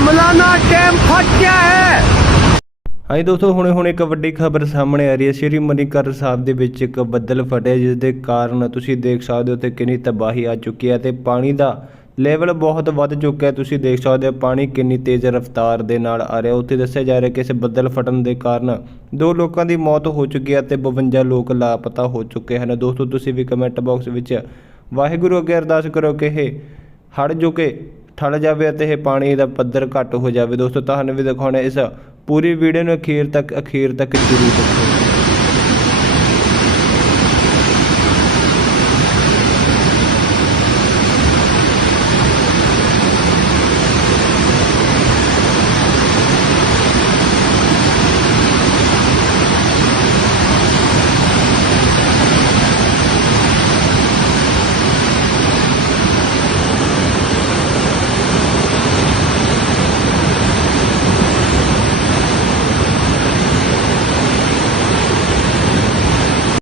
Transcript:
Malana dam ਫਟ ਗਿਆ ਹੈ। ਹਾਂਜੀ ਦੋਸਤੋ ਹੁਣੇ-ਹੁਣੇ ਇੱਕ ਵੱਡੀ ਖਬਰ ਸਾਹਮਣੇ ਆ ਰਹੀ ਹੈ। ਸ਼੍ਰੀ ਮਨੀਕਰ ਸਾਹਿਬ ਦੇ ਵਿੱਚ ਇੱਕ ਬੱਦਲ ਫਟਿਆ ਜਿਸ ਦੇ ਕਾਰਨ ਤੁਸੀਂ ਦੇਖ ਸਕਦੇ ਹੋ ਤੇ ਕਿੰਨੀ ਤਬਾਹੀ ਆ ਚੁੱਕੀ ਹੈ ਤੇ ਪਾਣੀ ਦਾ ਲੈਵਲ ਬਹੁਤ ਵੱਧ ਚੁੱਕਾ ਹੈ। ਤੁਸੀਂ ਦੇਖ ਸਕਦੇ ਹੋ ਪਾਣੀ ਕਿੰਨੀ ਤੇਜ਼ ਰਫ਼ਤਾਰ ਦੇ ਨਾਲ ਆ ਰਿਹਾ। ਉੱਥੇ ਦੱਸਿਆ ਜਾ ਰਿਹਾ ਕਿ ਇਸ ਬੱਦਲ ਫਟਣ ਦੇ ਕਾਰਨ ਦੋ ਲੋਕਾਂ ਦੀ ਮੌਤ ਹੋ ਚੁੱਕੀ ਹੈ ਤੇ 52 ਲੋਕ ਲਾਪਤਾ ਹੋ ਚੁੱਕੇ ਹਨ। ਦੋਸਤੋ, ਤੁਸੀਂ ਵੀ ਕਮੈਂਟ ਬਾਕਸ ਵਿੱਚ ਵਾਹਿਗੁਰੂ ਅੱਗੇ ਅਰਦਾਸ ਕਰੋ ਕਿ ਇਹ ਹੜ ਜੋ ਠੱਲ ਜਾਵੇ ਅਤੇ ਇਹ ਪਾਣੀ ਦਾ ਪੱਧਰ ਘੱਟ ਹੋ ਜਾਵੇ। ਦੋਸਤੋ, ਤੁਹਾਨੂੰ ਵੀ ਦਿਖਾਉਣਾ ਇਸ ਪੂਰੀ ਵੀਡੀਓ ਨੂੰ ਅਖੀਰ ਤੱਕ ਅਖੀਰ ਤੱਕ ਜ਼ਰੂਰ ਦੇਖੋ।